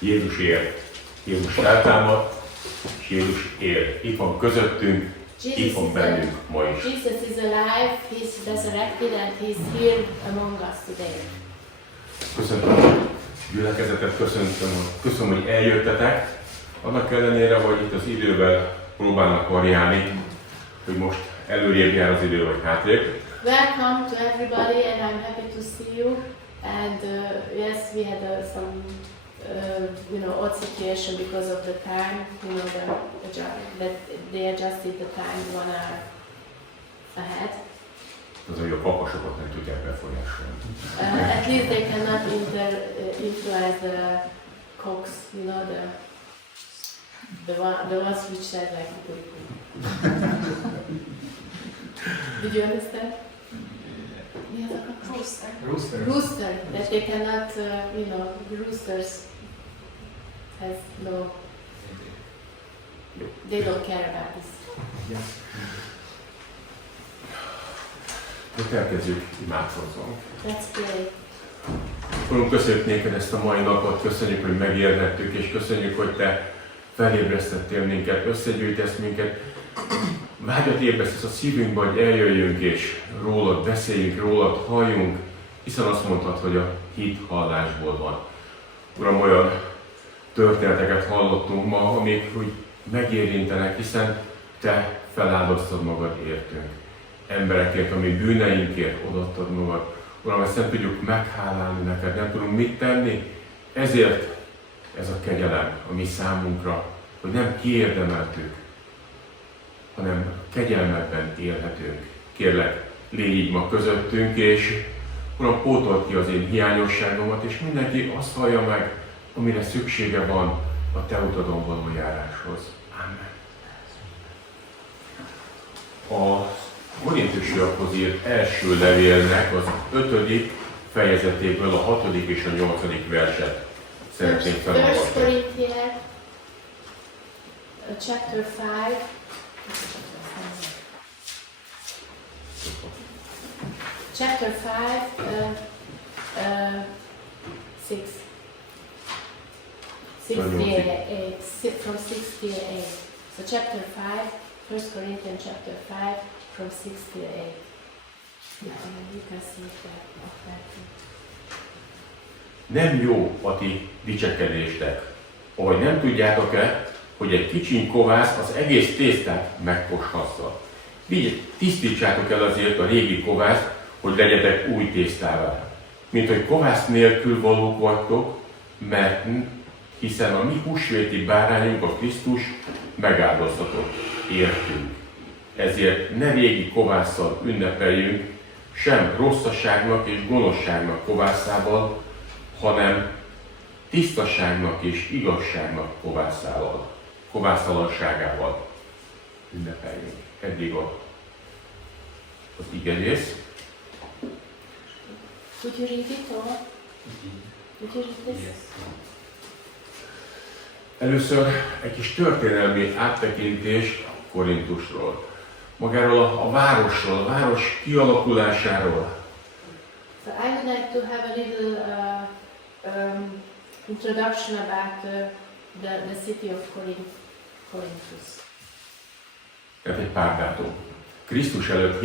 Jézus él, Jézus feltámad, és Jézus él. Itt van közöttünk, itt van bennünk ma is. Jesus is alive, he's resurrected, and he's here among us today. Köszönöm a gyülekezetet, köszönöm, hogy eljöttetek. Annak ellenére, hogy itt az idővel próbálnak variálni, hogy most előrébb jár az idő, vagy hátrébb. Welcome to everybody, and I'm happy to see you. And yes, we had some odd situation because of the time. That they adjusted the time 1 hour ahead. Az, hogy a papasokat nem tudják befolyásolni. At least they cannot influence the cocks, the ones which said like Did you understand? Rooster. That they cannot, roosters has no. They don't care about this. Yes. Most elkezdjük, imádkozzunk. Let's pray. Urunk, köszönjük néked ezt a mai napot, köszönjük, hogy megérhettük, és köszönjük, hogy Te felébresztettél minket, összegyűjtesz minket. Vágyat ébresztesz a szívünkbe, hogy eljöjjünk és rólad beszéljünk, rólad halljunk, hiszen azt mondtad, hogy a hit hallásból van. Uram, olyan történeteket hallottunk ma, amik úgy megérintenek, hiszen Te feláldoztad magad értünk. Emberekért, ami bűneinkért odaadtad magad. Uram, ezt nem tudjuk meghálálni neked, nem tudunk mit tenni, ezért ez a kegyelem a mi számunkra, hogy nem kiérdemeltük, hanem kegyelmedben élhetünk. Kérlek, légy így ma közöttünk, és Uram, pótold ki az én hiányosságomat, és mindenki azt hallja meg, amire szüksége van a Te utadon való járáshoz. Amen. A Korintusiakhoz írt első levélnek az 5. fejezetéből a 6. és a 8. verset szeretnénk felolvasni. 1 Corinthians, chapter 5. Chapter 5, 6. 68, from 6 till 8. So chapter 5, 1 Corinthians chapter 5, from 6 till 8. You can see that. Nem jó a ti dicsekedéstek, ahogy nem tudjátok-e, hogy egy kicsiny kovász az egész tésztát megkoshassza. Így tisztítsátok el azért a régi kovászt, hogy legyetek új tésztává. Mint hogy kovász nélkül valók vagytok, mert hiszen a mi húsvéti bárányunk, a Krisztus megáldoztatott értünk. Ezért ne régi kovásszal ünnepeljünk, sem rosszaságnak és gonoszságnak kovászával, hanem tisztaságnak és igazságnak kovásztalanságával ünnepeljünk. Eddig az igerész. Would you read it or? Would you read this? Először egy kis történelmi áttekintés Korintusról. Magáról a városról, a város kialakulásáról. So I would like to have a little introduction about the city of Corinthus. Tehát egy pár dátum. Krisztus előtt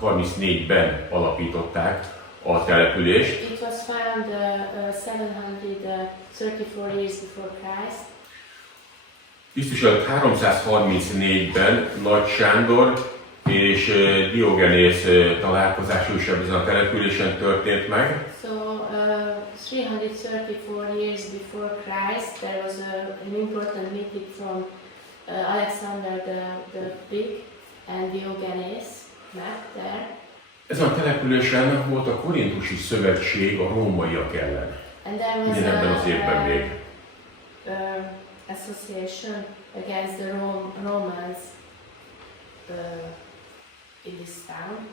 34-ben alapították a települést. It was found 734 years before Christ. Krisztus előtt 334-ben Nagy Sándor és Diogenész találkozása is ezen a településen történt meg. So 334 years before Christ, there was an important meeting from Alexander the Big and Diogenes met there. Ezen a településen volt a Korintusi Szövetség a rómaiak ellen. And there was ebben az évben még. Association against the Romans in this town.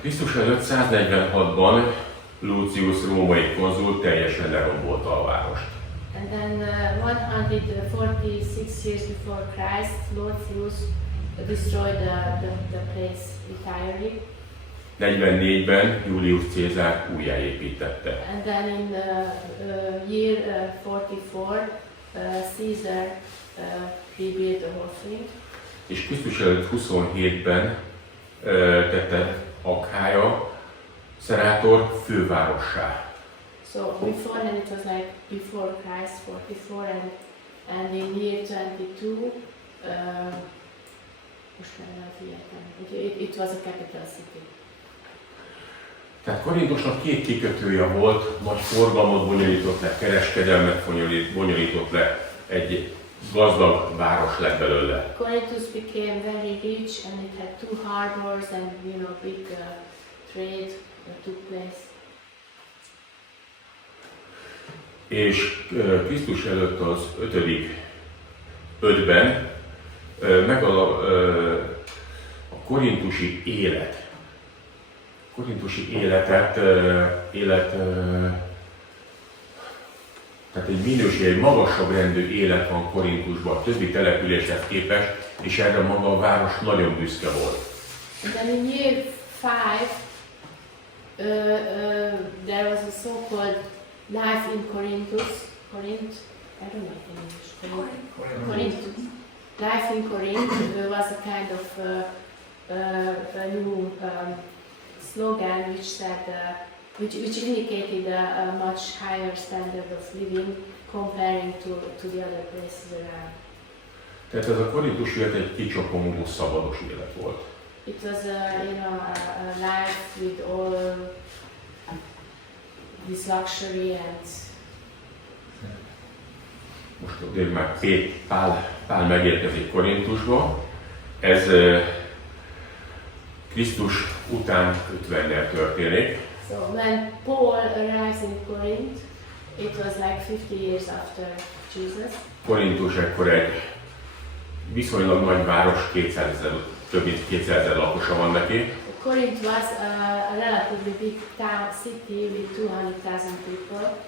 Krisztus előtt 146-ban Lucius római konzul teljesen lerombolta a várost. And then 146 years before Christ, Lucius destroyed the place entirely. 44-ben Julius Cézár újjáépítette. And then in the year 44, Caesar rebuilt the whole thing. És Krisztus előtt 27-ben tette Akhája szenátor fővárossá. So before then it was like before Christ 44 and in year 22 it was a capital city. Tehát Korinthusnak két kikötője volt, nagy forgalmat bonyolított le, kereskedelmet bonyolított le, egy gazdag város lett belőle. Corinthus became very rich and it had two harbors and big trade that took place. És Krisztus előtt az 5-ben a korinthusi tehát egy minőség, egy magasabb rendű élet van Korinthusban a többi településhez képest, és erre maga a város nagyon büszke volt. And then in year 5, there was a so-called life in Corinthus. Corinth, I don't know in English. Corinthus. Life in Corinth was a kind of a new slogan which said, which indicated a much higher standard of living comparing to the other places around. Tehát ez a korinthus élet egy kicsapongó, szabados élet volt. It was a life with all this luxury and. Most azért már Pál megérkezik Korinthusba. Ez Krisztus után 50-nel történik. So when Paul arrives in Corinth, it was like 50 years after Jesus. Korinthus ekkor egy viszonylag nagy város, több mint 200 000 lakosa van neki. Corinth was a relatively big town, city with 200,000 people.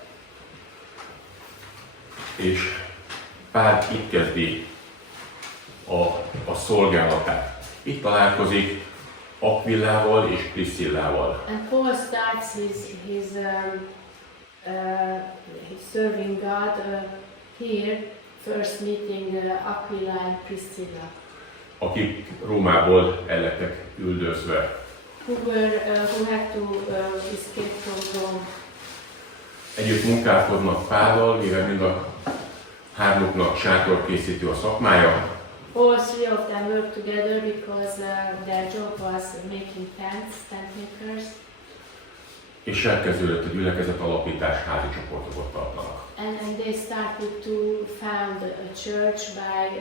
És Pál itt kezdi a szolgálatát. Itt találkozik Aquillával és Priscillával. And Paul starts his serving God here, first meeting Aquila and Priscilla. Akik Rómából el lettek üldözve. Who had to escape from Rome. Együtt munkálkodnak Pállal, mivel mind a hármuknak sátorkészítő a szakmája. All three of them worked together because their job was making tents, tent makers. És elkezdődött a gyülekezet alapítás, házi csoportokat tartanak. And they started to found a church by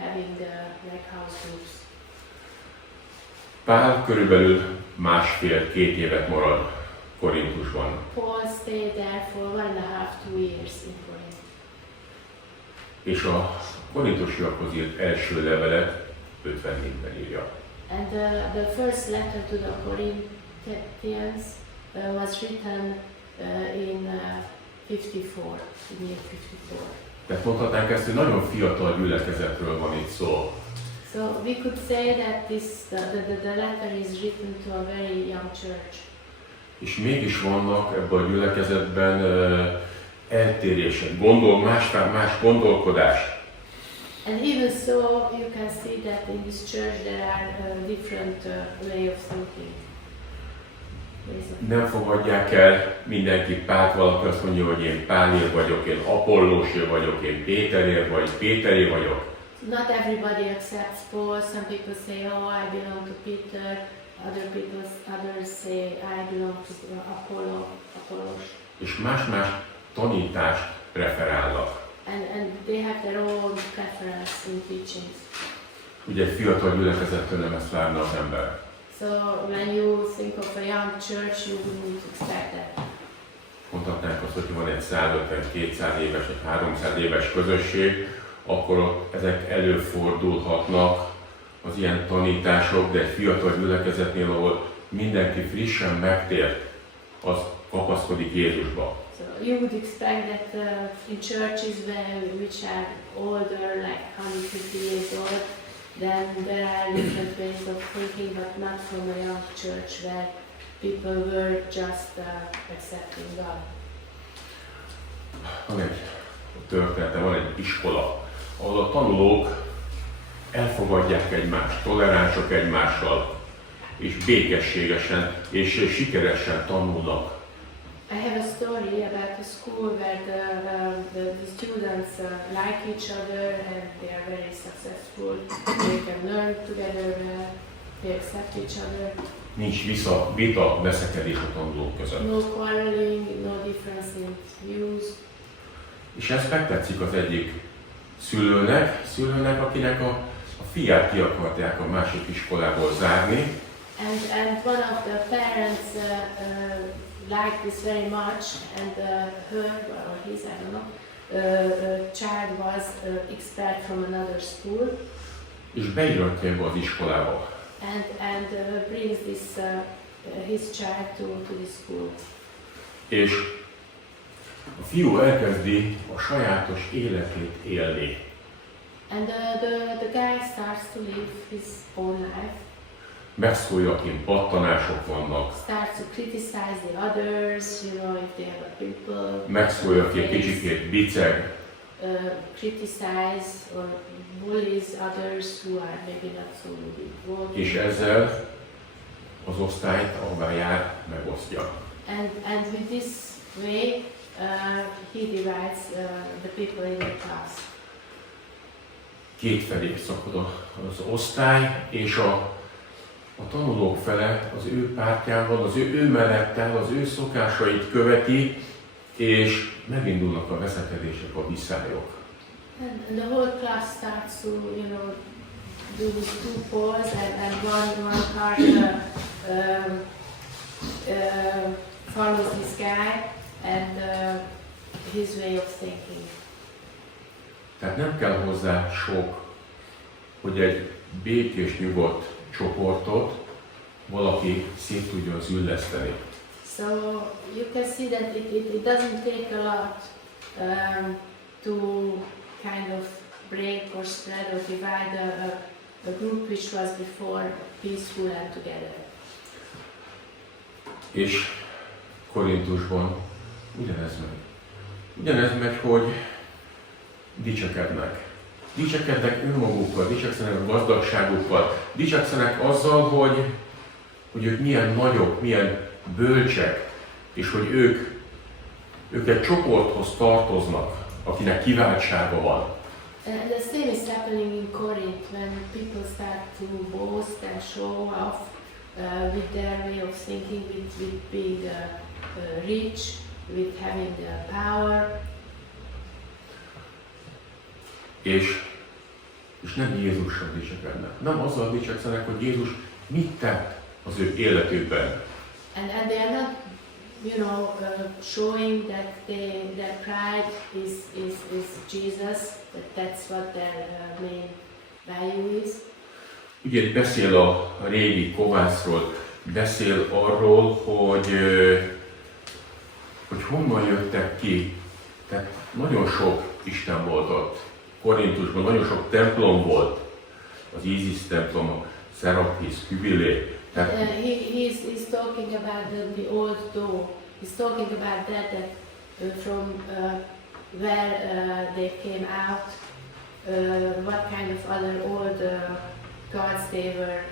having like house groups. Pál körülbelül 1,5-2 évet marad Korinthusban. Paul stayed there for 1.5-2 years in Corinth. És a korinthusiakhoz írt első levelet 54-ben írja. And the first letter to the Corinthians was written in 54, in year 54. Tehát mondhatnánk ezt, hogy nagyon fiatal gyülekezetről van itt szó. So we could say that the letter is written to a very young church. És mégis vannak ebben a gyülekezetben eltérések, más gondolkodás. And even so, you can see that in this church there are different way of thinking. Nem fogadják el mindenki Pált, valaki azt mondja, hogy én Pálér vagyok, én Apollósér vagyok, én Péterér vagy Péteré vagyok. Not everybody accepts Paul. Some people say, oh, I belong to Peter. Others say, I belong to Apollos. És más-más tanítást preferálnak. And they have their own preference in teachings. Ugye egy fiatal gyülekezettől nem ezt várna az ember. So when you think of a young church, you wouldn't expect that. Mondhatnánk azt, hogy van egy 150-200 éves, egy 300 éves közösség, akkor ott ezek előfordulhatnak az ilyen tanítások, de egy fiatal gyülekezetnél, ahol mindenki frissen megtért, az kapaszkodik Jézusba. So you would expect that in churches which are older, like 150 years old, then there are different ways of thinking, but not from a young church where people were just accepting God. Van egy története, van egy iskola, ahol a tanulók elfogadják egymást, toleránsak egymással, és békességesen és sikeresen tanulnak. I have a story about a school where the students like each other and they are very successful. They can learn together, they accept each other. Nincs vita, veszekedés a tanulók között. No quarreling, no difference in views. És ez megtetszik az egyik szülőnek, akinek a fiát ki akarták a másik iskolából zárni. And one of the parents liked this very much, and her or his, I don't know, child was expelled from another school. És beiratja ebbe az iskolába. And brings this his child to this school. És a fiú elkezdi a sajátos életét élni. And the guy starts to live his own life. Megszólja, akin pattanások vannak. Starts to criticize the others, you know, if they have a pimple. Megszólja, aki egy kicsikét biceg. Criticize or bullies others who are maybe not so good. És ezzel az osztályt, ahová jár, megosztja. And with this way, he divides the people in the class. Kétfelé szakad az osztály, és a tanulók fele az ő pártjával, az ő mellettel, az ő szokásait követi, és megindulnak a veszekedések, a viszályok. And the whole class starts to, you know, do these two poles, and one part follows this guy and his way of thinking. Tehát nem kell hozzá sok, hogy egy békés, nyugodt csoportot valaki szét tudjon zülleszteni. So you can see that it doesn't take a lot to kind of break or spread or divide a group which was before peaceful and together. És Korintusban ugyanez megy, hogy dicsekednek. Dicsekednek önmagukkal, dicsekszenek a gazdagságukkal, dicsekszenek azzal, hogy ők milyen nagyok, milyen bölcsek, és hogy ők egy csoporthoz tartoznak, akinek kiváltsága van. The same is happening in Corinth when people start to boast and show off with their way of thinking, with being rich, with having power. És nem Jézussal dicsekednek. Nem azzal dicsekszenek, hogy Jézus mit tett az ő életükben. And they are not, you know, showing that their pride is Jesus, that's what their main value is. Ugye itt beszél a régi kovászról, beszél arról, hogy honnan jöttek ki. Tehát nagyon sok Isten volt ott. Korintusban nagyon sok templom volt. Az Ízisz templom, a Szerapis, Kübilé. He's talking about the old door. He's talking about that from where they came out, what kind of other old gods they were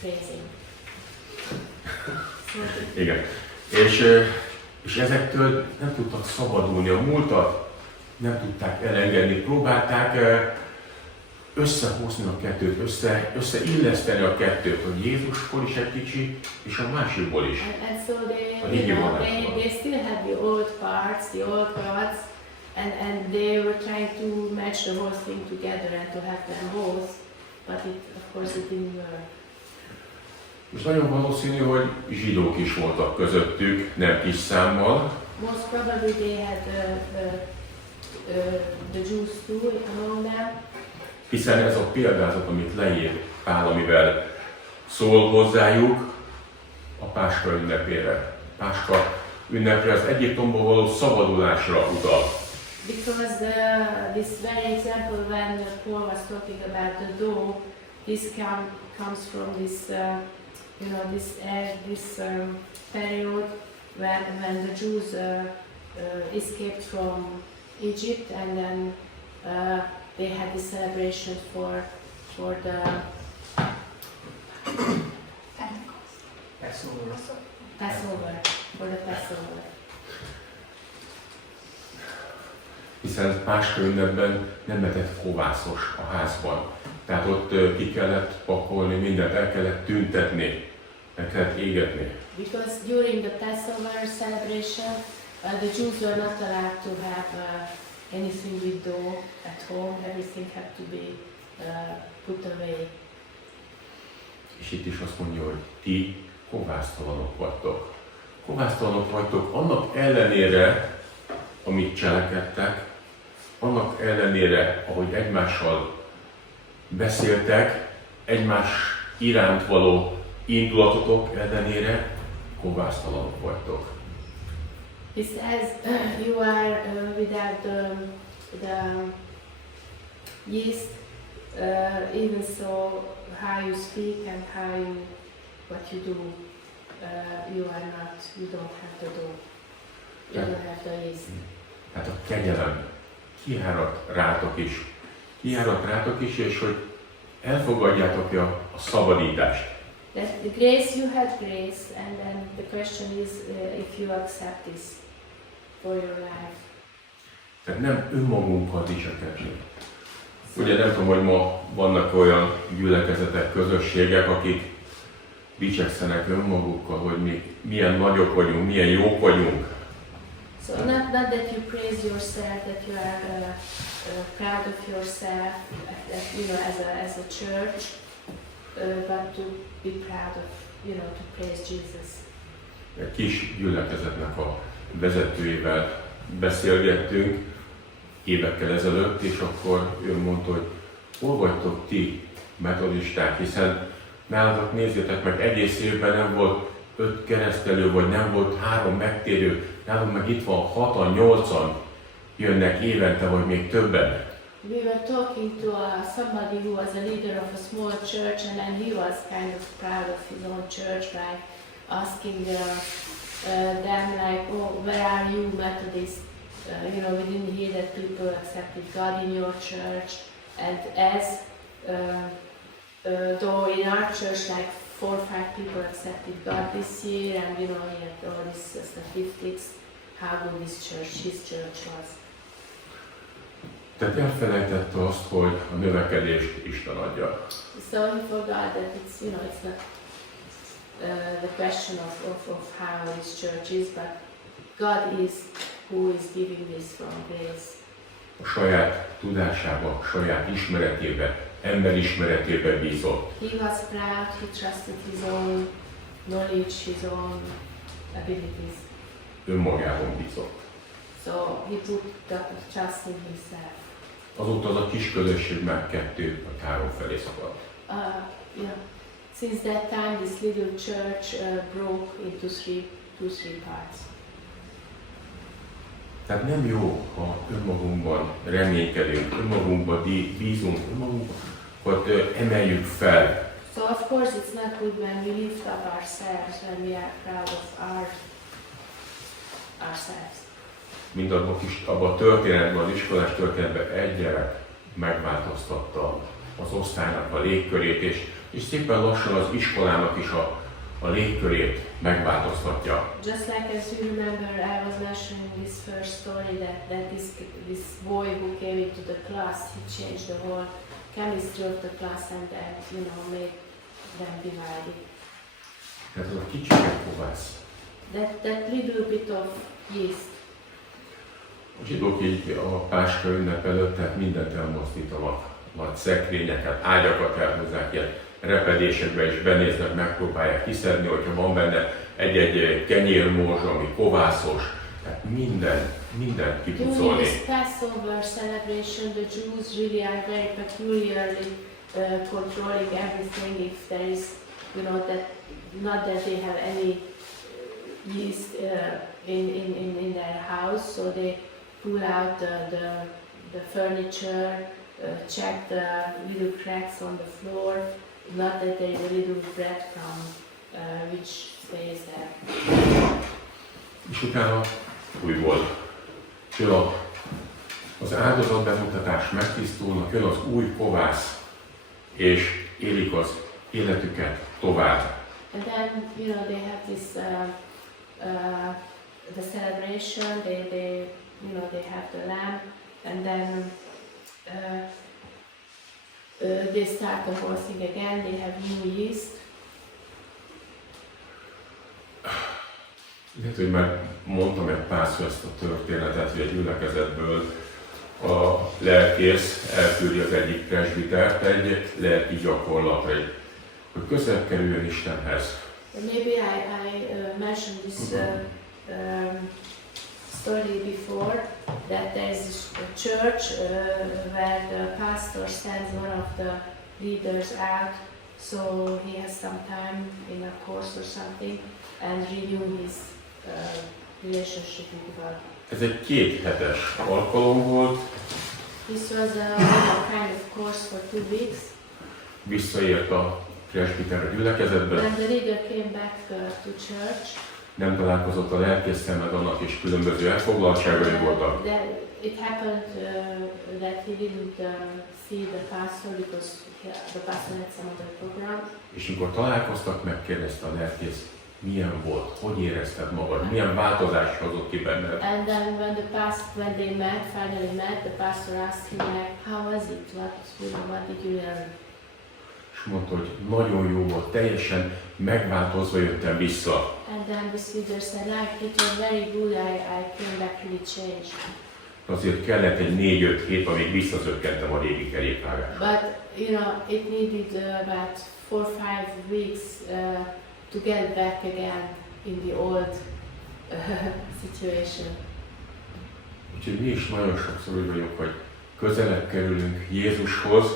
praising. Igen. És ezektől nem tudtak szabadulni, a múltat nem tudták elengedni, próbálták összehozni a kettőt, összeilleszteni a kettőt, hogy Jézusból is egy kicsi, és a másikból is. And so they still had the old parts, the old gods, and they were trying to match the whole thing together and to have them both, but of course it didn't work. És nagyon valószínű, hogy zsidók is voltak közöttük, nem kis számmal. Most probably they had the Jews too among them. Hiszen ez a példázat, amit leír Pál, amivel szól hozzájuk a Páska ünnepére. Páska ünnepre, az Egyiptomból való szabadulásra utal. Because this very example when Paul was talking about the dough, this comes from this, you know, this period when the Jews escaped from Egypt, and then they had this celebration for the Passover, for the Passover. Hiszen Páska ünnepben nem lehetett kovászos a házban. Tehát ott ki kellett pakolni, mindent el kellett tüntetni, el kellett égetni. Because during the Passover celebration, the Jews were not allowed to have anything with dough at home. Everything had to be put away. És itt is azt mondja, hogy ti kovásztalanok vagytok. Kovásztalanok vagytok annak ellenére, amit cselekedtek, annak ellenére, ahogy egymással beszéltek, egymás iránt való indulatotok ellenére, kovásztalanok vagytok. He says, you are without the yeast, even so how you speak and what you do, you don't have the dough, you don't have the yeast. Hát a kegyelem kiárat rátok is, és hogy elfogadjátok a szabadítást. That the grace, you have grace, and then the question is if you accept this for your life. Tehát nem önmagunkat dicsekedni. Ugye nem tudom, hogy ma vannak olyan gyülekezetek, közösségek, akik dicsekszenek önmagukkal, hogy mi milyen nagyok vagyunk, milyen jók vagyunk. So not that you praise yourself, that you are proud of yourself, you know, as a church, but to be proud of, you know, to praise Jesus. Egy kis gyülekezetnek a vezetőjével beszélgettünk évekkel ezelőtt, és akkor ő mondta, hogy hol vagytok ti, metodisták, hiszen nálatok nézzétek meg, egész évben nem volt 5 keresztelő, vagy nem volt 3 megtérő, nálunk meg itt van 6-an, 8-an jönnek évente, vagy még többen. We were talking to somebody who was a leader of a small church, and then he was kind of proud of his own church, like asking them, like, oh, where are you, Methodist? You know, we didn't hear that people accepted God in your church, and as though in our church, like 4 or 5 people accepted God this year, and you know, he had all these statistics, how good his church was. Tehát elfelejtette azt, hogy a növekedést Isten adja. So he forgot that it's, you know, it's not the question of how his church is, but God is who is giving this from grace. A saját tudásába, a saját ismeretébe, emberismeretébe bízott. He was proud, he trusted his own knowledge, his own abilities. Önmagában bízott. So he put the trust in himself. Azóta az a kis közösség már 2 vagy 3 felé szakadt. Yeah. Since that time, this little church broke into three parts. Tehát nem jó, ha önmagunkban reménykedünk, önmagunkban bízunk, önmagunkat emeljük fel. So of course it's not good when we lift up ourselves, when we are proud of ourselves. Mint abban a történetben, az iskolás történetben egy gyerek megváltoztatta az osztálynak a légkörét, és szépen lassan az iskolának is a légkörét megváltoztatja. Just like as you remember, I was mentioning this first story that this boy who came into the class, he changed the whole chemistry of the class and you know, made them divided. Tehát az a kicsike kovász. That little bit of yeast. A zsidók így a Páska ünnep előtt, tehát mindent elmozdítanak. Nagy szekrényeket, ágyakat elhozzák, ilyen repedésekbe is benéznek, megpróbálják kiszedni, hogyha van benne egy kenyérmorzs, ami kovászos, tehát mindent kipucolni. During this Passover celebration, the Jews really are very peculiarly controlling everything. If there is, you know, that not that they have any yeast in their house, so they pull out the furniture, check the little cracks on the floor, not that there is a little breadcrumb which stays there. És utána új volt. Jön az áldozat bemutatás, megtisztulnak, jön az új kovász, és élik az életüket tovább. And then, you know, they have this the celebration. They you know, they have the lamb, and then they start the whole thing again. They have new yeast. Lehet, hogy már mondtam egy párszor ezt a történetet, hogy egy gyülekezetből a lelkész elküldi az egyik presbitert egy lelki gyakorlatra, hogy közel kerüljön Istenhez. Maybe I mentioned this story before, that there's a church where the pastor sends one of the leaders out, so he has some time in a course or something and renew his relationship with God. Ez egy 2 hetes alkalom volt. This was a kind of course for 2 weeks. Visszaért a presbiter a gyülekezetbe. When the leader came back to church, nem találkozott a lelkésszel, meg annak is különböző elfoglaltságai voltak. It happened that he didn't see the pastor because the pastor had some other program. És amikor találkoztak, megkérdezte a lelkész, milyen volt, hogy érezted magad, milyen változás hozott ki benned. And then when they finally met, the pastor asked him like, how was it? What did you learn? És mondta, hogy nagyon jó volt, teljesen megváltozva jöttem vissza. And then this leader said, like, it was very good, I came back really changed. Azért kellett egy 4-5 hét, amíg visszazökkentem a régi kerékpárásra. But, you know, it needed about 4-5 weeks to get back again in the old situation. Úgyhogy mi is nagyon sokszor úgy vagyunk, hogy közelebb kerülünk Jézushoz,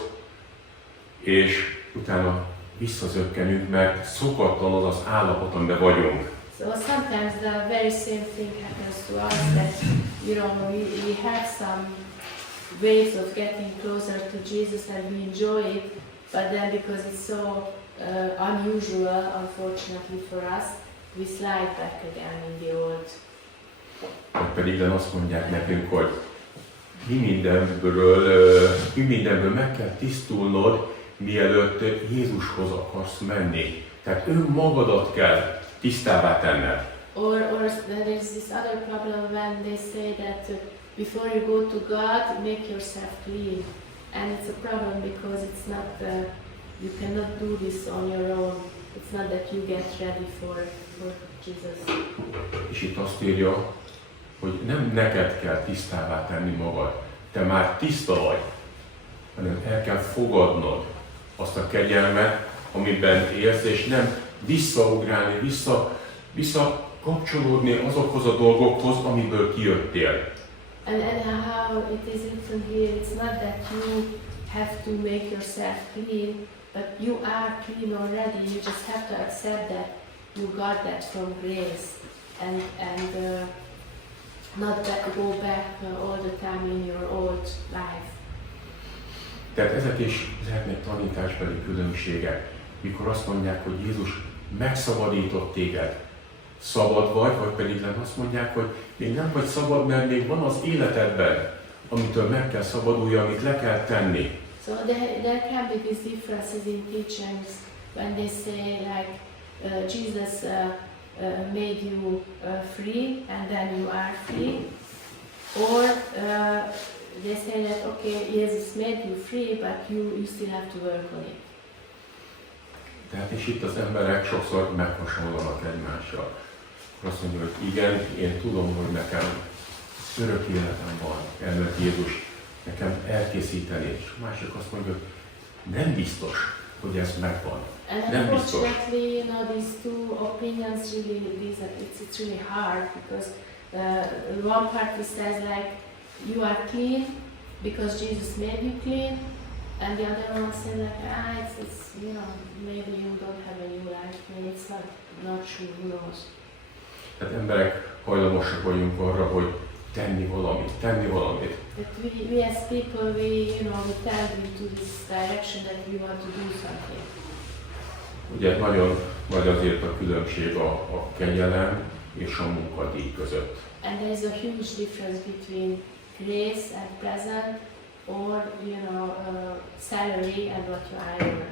és utána visszazökkenünk, mert szokatlan az az állapot, amiben vagyunk. So sometimes the very same thing happens to us, that, you know, we have some ways of getting closer to Jesus and we enjoy it, but then because it's so unusual, unfortunately for us, we slide back again in the old. Vagy pedig azt mondják nekünk, hogy mi mindenből meg kell tisztulnod, mielőtt Jézushoz akarsz menni. Tehát önmagadat kell tisztává tenned. Or there is this other problem when they say that before you go to God, make yourself clean. And it's a problem because it's not, you cannot do this on your own. It's not that you get ready for Jesus. És itt azt írja, hogy nem neked kell tisztává tenni magad, te már tiszta vagy, hanem el kell fogadnod azt a kegyelmet, amiben élsz, és nem visszaugrálni, visszakapcsolódni azokhoz a dolgokhoz, amiből kijöttél. And how it is written here, it's not that you have to make yourself clean, but you are clean already. You just have to accept that you got that from grace, and not go back all the time in your old life. Tehát ezek is lehetnek tanításbeli különbségek, mikor azt mondják, hogy Jézus megszabadított téged. Szabad vagy pedig nem azt mondják, hogy még nem vagy szabad, mert még van az életedben, amitől meg kell szabadulni, amit le kell tenni. So there can be these differences in teachings when they say like Jesus made you free and then you are free, or they say that okay, Jesus made you free, but you still have to work on it. Tehát és itt az emberek sokszor meghasonlanak egymással. Azt mondja, hogy igen, én tudom, hogy nekem örök életem van, elment Jézus nekem elkészíteni, és másik azt mondja, hogy nem biztos, hogy ez megvan. Nem biztos. And unfortunately, you know, these two opinions really, it's really hard because one party says like, you are clean because Jesus made you clean, and the other one says like, it's you know, maybe you don't have a new life, maybe it's not true, who knows. Tehát emberek hajlamosak vagyunk arra, hogy tenni valamit. That we as people, we tend into this direction that we want to do something. Ugye nagyon nagy azért a különbség a kegyelem és a munkadíj között. And there is a huge difference between grace and present, or salary and what you earn.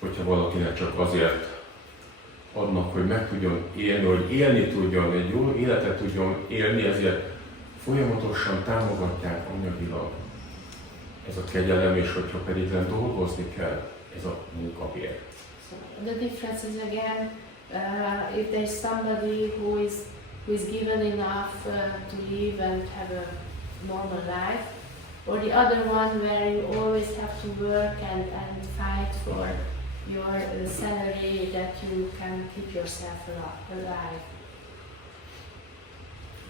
Hogyha valakinek csak azért adnak, hogy meg tudjon élni, hogy élni tudjon, egy jó életet tudjon élni, ezért folyamatosan támogatják anyagilag. Ez a kegyelem, és hogyha pedig dolgozni kell, ez a munkabér. So the difference is again, if there is somebody who is given enough to live and have a normal life, or the other one where you always have to work and fight for your salary that you can keep yourself alive.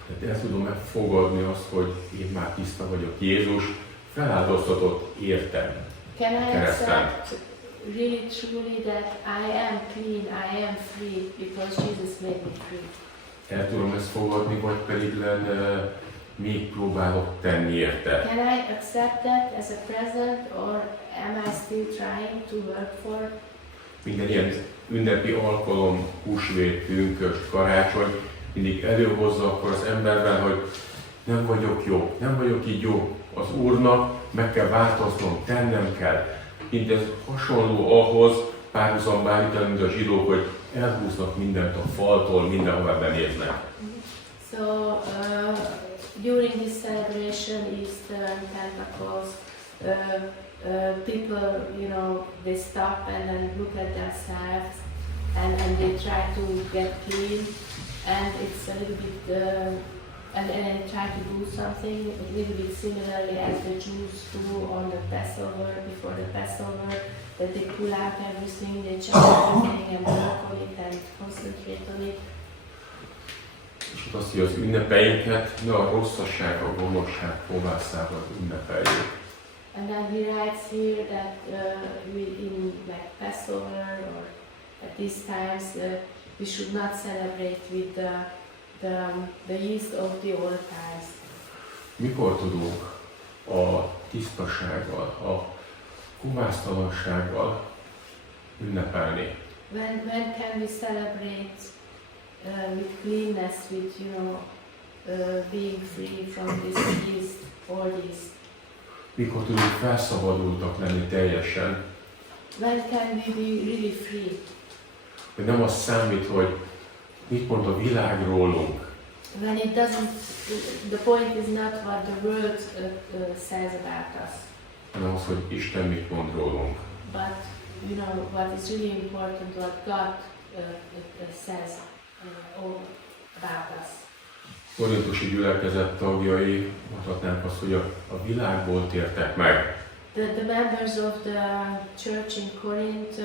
Tehát el tudom megfogadni azt, hogy én már tiszta vagyok. Jézus feláldoztatott értem. Can I kereszten. accept really truly that I am clean, I am free because Jesus made me free? El tudom ezt fogadni, vagy pedig még próbálok tenni érte. Can I accept that as a present, or am I still trying to work for? Minden ilyen ünnepi alkalom, húsvét, pünkösd, karácsony mindig előhozza akkor az emberben, hogy nem vagyok jó, nem vagyok így jó az Úrnak, meg kell változnom, tennem kell. Mindez hasonló ahhoz, párhuzamba állítani, mint a zsidók, hogy elhúznak mindent a faltól, mindenhová benéznek. So during this celebration, Easter and Pentecost, people, they stop and then look at themselves and they try to get clean, and it's a little bit, and they try to do something a little bit similarly as the Jews do on the Passover, before the Passover, that they pull out everything, they check everything and work on it and concentrate on it. És azt, hogy az ünnepeinket ne a rosszasság, a gonoszság kovászával ünnepeljük. And then he writes here that we in like Passover or at these times we should not celebrate with the yeast of the old times. Mikor tudunk a tisztasággal, a kovásztalansággal ünnepelni? When can we celebrate with cleanness, with being free from this yeast, all these? Mikor tudunk felszabadultak lenni teljesen? When can we be really free? Hogy nem az számít, hogy mit mond a világ rólunk, When it doesn't, the point is not what the world says about us, hanem az, hogy Isten mit mond rólunk. but what is really important, what God says about us. Korintusi gyülekezet tagjai, mondhatnánk azt, hogy a világból tértek meg. The members of the church in Corinth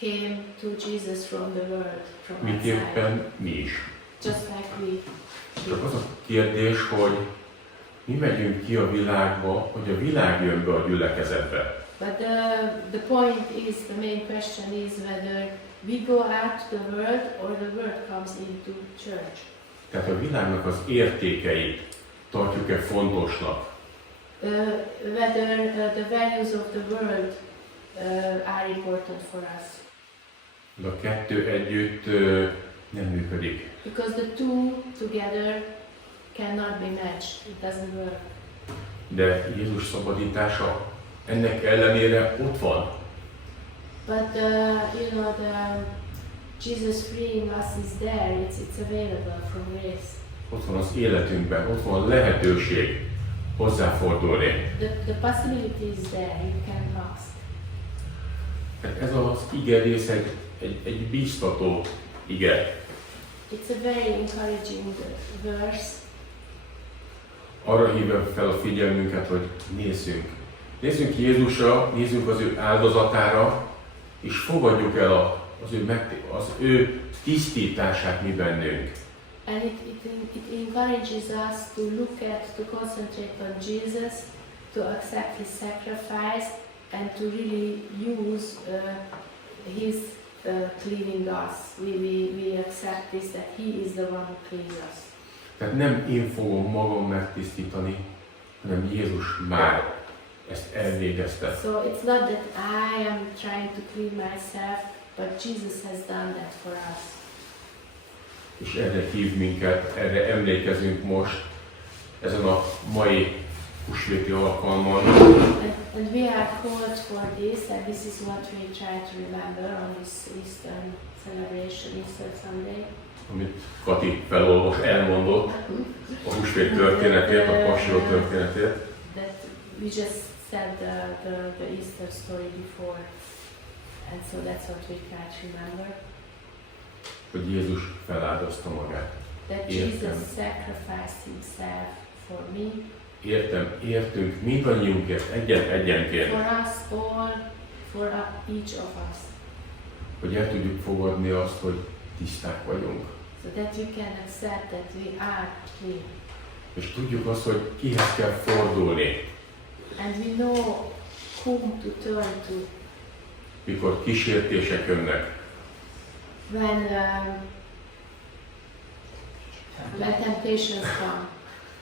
came to Jesus from the world, from outside, Miképpen mi is. just like we. Csak az a kérdés, hogy mi megyünk ki a világba, hogy a világ jön be a gyülekezetbe. But the point is, the main question is whether we go out to the world or the world comes into church. Tehát a világnak az értékeit tartjuk-e fontosnak? Whether the values of the world are important for us. De a kettő együtt nem működik. Because the two together cannot be matched. It doesn't work. De Jézus szabadítása ennek ellenére ott van. But Jesus freeing us is there. It's available from grace. Ott van az életünkben, ott van lehetőség hozzáfordulni. The possibility is there. You can ask. Tehát ez az ige rész egy bíztató ige. It's a very encouraging verse. Arra hívja fel a figyelmünket, hogy nézzünk. Nézzünk Jézusra, nézzünk az ő áldozatára, és fogadjuk el az ő tisztítását mi bennünk. And it encourages us to look at, to concentrate on Jesus, to accept his sacrifice, and to really use cleaning us. We accept this, that He is the one who cleans us. Tehát nem én fogom magam megtisztítani, hanem Jézus már ezt elvégezte. So it's not that I am trying to clean myself, but Jesus has done that for us. És erre hív minket, erre emlékezünk most, ezen a mai húsvéti alkalmon. And we are called for this, and this is what we try to remember on this Easter celebration, Easter Sunday. Amit Kati elmondott, a húsvét történetét, a passió történetét. That we just said the Easter story before, and so that's what we try to remember. Hogy Jézus feláldozta magát. That Jesus sacrificed Himself for me. Értünk mindannyiunkért, egyenként. For us all, for each of us. Hogy el tudjuk fogadni azt, hogy tiszták vagyunk. So that we can accept that we are clean. És tudjuk azt, hogy kihez kell fordulni. And we know whom to turn to. Mikor kísértések jönnek. When temptations come.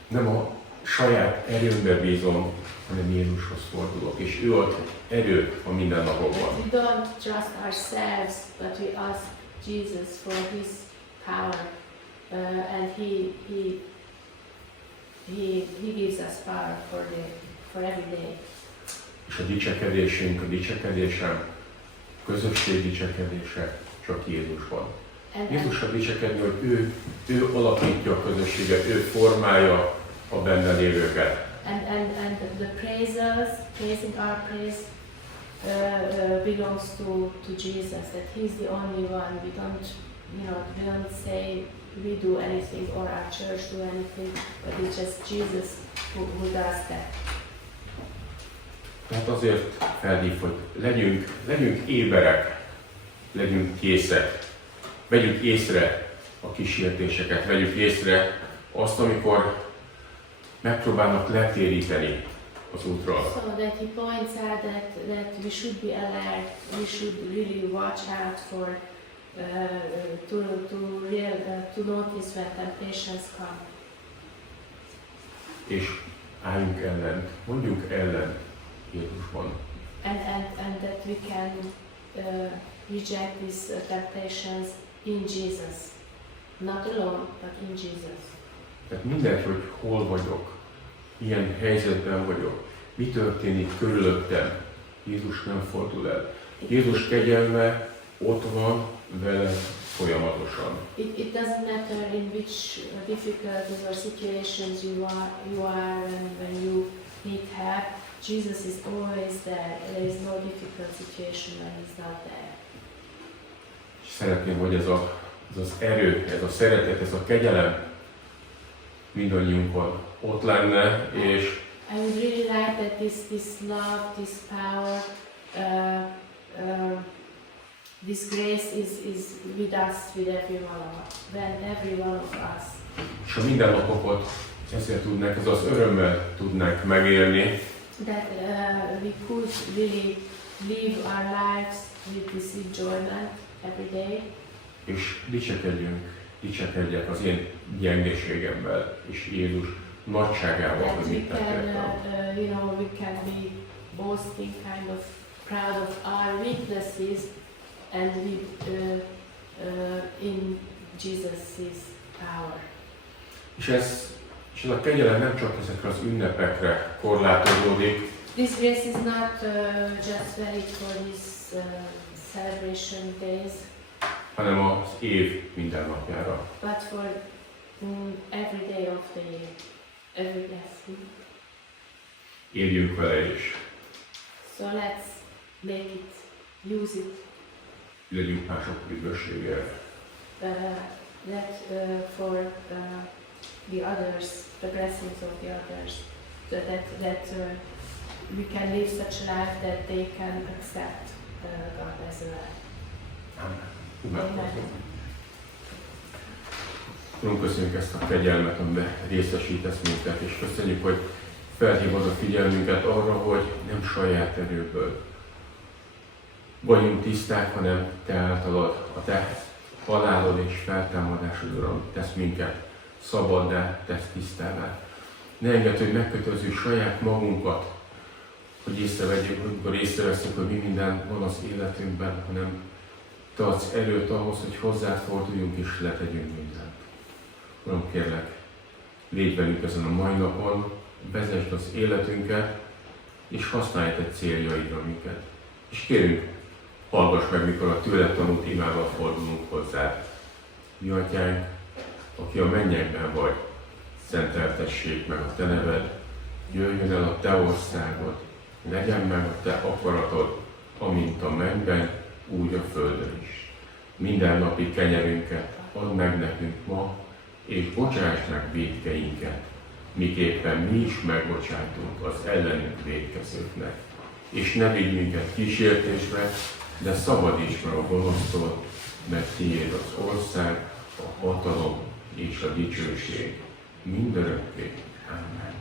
Nem a saját erőmbe bízom, hanem Jézushoz fordulok, és ő ad erőt a mindennapokban. We don't trust ourselves, but we ask Jesus for His power, and He gives us power for every day. És a dicsekedésem, közösség dicsekedése csak Jézusban. Jézusra dicsekedni, hogy ő alapítja a közösséget, ő formálja a benne lévőket. And the praising our praise belongs to Jesus. That He's the only one. We don't say we do anything or our church do anything, but it's just Jesus who does that. Tehát azért felhív, hogy legyünk éberek, legyünk készek, vegyük észre a kísértéseket, vegyük észre azt, amikor megpróbálnak letéríteni az útról. So that he points out that we should be alert, we should really watch out for to notice when temptations come. És álljunk ellen, mondjunk ellen Jézusban. And that we can reject these temptations in Jesus. Not alone, but in Jesus. Tehát mindegy, hogy hol vagyok, milyen helyzetben vagyok, mi történik körülöttem, Jézus nem fordul el. Jézus kegyelme ott van velem folyamatosan. It doesn't matter in which difficulties or situations you are when you need help. Jesus is always there. There is no difficult situation when He's not there. És szeretném, hogy ez az erő, ez a szeretet, ez a kegyelem mindannyiunkon ott lenne, és I would really like that this love, this power, this grace is with us, with every one of us. és a mindennapokat ezzel tudnánk, ez az örömmel tudnánk megélni, That we could really live our lives with this enjoyment every day. és dicsekedjek az én gyengeségemmel, és Jézus nagyságával, That hogy we mit tett értem. we can be boasting, kind of proud of our weaknesses, and in Jesus' power. És ez a kegyelem nem csak ezekre az ünnepekre korlátozódik, This grace is not just valid for these celebration days, hanem az év minden napjára. but for every day of the year, every day. Éljünk vele is. So let's make it, use it, Legyünk mások üdvösségére. for the others, the blessings of the others, so that we can live such a life that they can accept God as well. Amen. Urunk, köszönjük ezt a kegyelmet, amiben részesítesz minket, és köszönjük, hogy felhívod a figyelmünket arra, hogy nem saját erőből, vagyunk tiszták, hanem Te általad, a Te halálod és feltámadásod, Uram, tesz minket szabaddá, tesz tisztává. Ne engedd, hogy megkötözzük saját magunkat, hogy észrevegyük, amikor észreveszünk, hogy mi minden van az életünkben, hanem Te adsz erőt ahhoz, hogy hozzád forduljunk és letegyünk mindent. Uram, kérlek, légy velünk ezen a mai napon, vezesd az életünket, és használj Te céljaidra minket. És kérünk, hallgass meg, mikor a tőled tanult imával fordulunk hozzád. Mi Atyánk, aki a mennyekben vagy, szenteltessék meg a Te neved, jöjjön el a Te országod, legyen meg a Te akaratod, amint a mennyben, úgy a földön is. Mindennapi kenyerünket add meg nekünk ma, és bocsásd meg vétkeinket, miképpen mi is megbocsátunk az ellenünk vétkezőknek. És ne vigy minket kísértésbe, de szabadíts meg a gonosztól, mert Tiéd az ország, a hatalom és a dicsőség mindörökké. Amen.